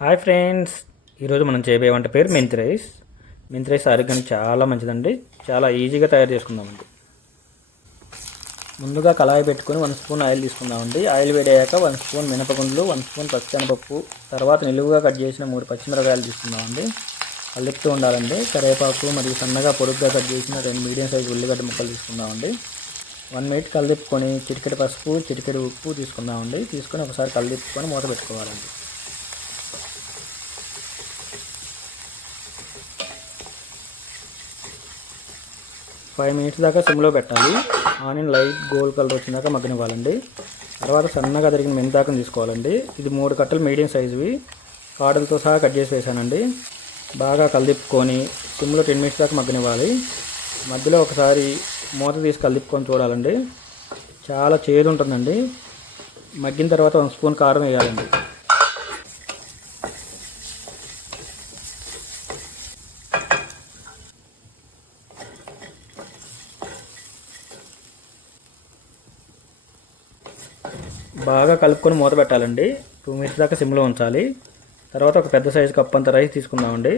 Hi friends, ఈరోజు మనం చేయబోయే వంట పేరు మెంతి రైస్. మెంతి రైస్ ఆరోగ్యానికి చాలా మంచిదండి. చాలా ఈజీగా తయారు చేసుకుందామండి. ముందుగా కళాయి పెట్టుకొని 1 స్పూన్ ఆయిల్ తీసుకుందామండి. ఆయిల్ వేడయ్యాక 1 స్పూన్ మినపగుండ్లు, 1 స్పూన్ పచ్చిశనగపప్పు, తర్వాత నిలువుగా కట్ చేసిన 3 పచ్చిమిరపకాయలు తీసుకుందామండి. కలుపుతూ ఉండాలండి. కరివేపాకు మరియు సన్నగా పొడుగ్గా కట్ చేసిన 2 మీడియం సైజు ఉల్లిగడ్డ ముక్కలు తీసుకుందామండి. 1 మినిట్ కలిదిప్పుకొని చిటికెడు పసుపు, చిటికెడు ఉప్పు తీసుకుందామండి. తీసుకొని ఒకసారి కలిదిప్పుకొని మూత పెట్టుకోవాలండి. 5 మినిట్స్ దాకా సిమ్లో పెట్టాలి. ఆనియన్ లైట్ గోల్డ్ కలర్ వచ్చినాక మగ్గనివ్వాలండి. తర్వాత సన్నగా తరిగిన మెంతాకుని తీసుకోవాలండి. ఇది 3 కట్టలు మీడియం సైజువి కాడలతో సహా కట్ చేసి వేసానండి. బాగా కలిదిప్పుకొని సిమ్లో 10 మినిట్స్ దాకా మగ్గనివ్వాలి. మధ్యలో ఒకసారి మూత తీసి కలిదిప్పుకొని చూడాలండి. చాలా చేదు ఉంటుందండి. మగ్గిన తర్వాత 1 స్పూన్ కారం వేయాలండి. బాగా కలుపుకొని మూత పెట్టాలండి. 2 మినిట్స్ దాకా సిమ్లో ఉంచాలి. తర్వాత ఒక పెద్ద సైజు కప్ అంత రైస్ తీసుకుందామండి.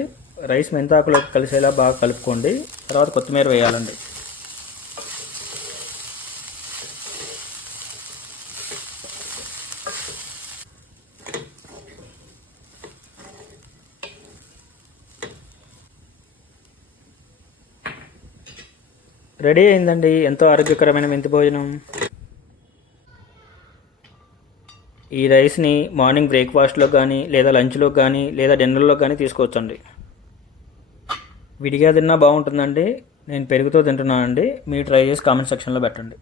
రైస్ మెంతాకులోకి కలిసేలా బాగా కలుపుకోండి. తర్వాత కొత్తిమీర వేయాలండి. రెడీ అయిందండి ఎంతో ఆరోగ్యకరమైన మెంతి భోజనం. ఈ రైస్ని మార్నింగ్ బ్రేక్ఫాస్ట్లో కానీ లేదా లంచ్లో కానీ లేదా డిన్నర్లో కానీ తీసుకోవచ్చండి. విడిగా తిన్నా బాగుంటుందండి. నేను పెరుగుతో తింటున్నానండి. మీరు ట్రై చేసి కామెంట్ సెక్షన్లో పెట్టండి.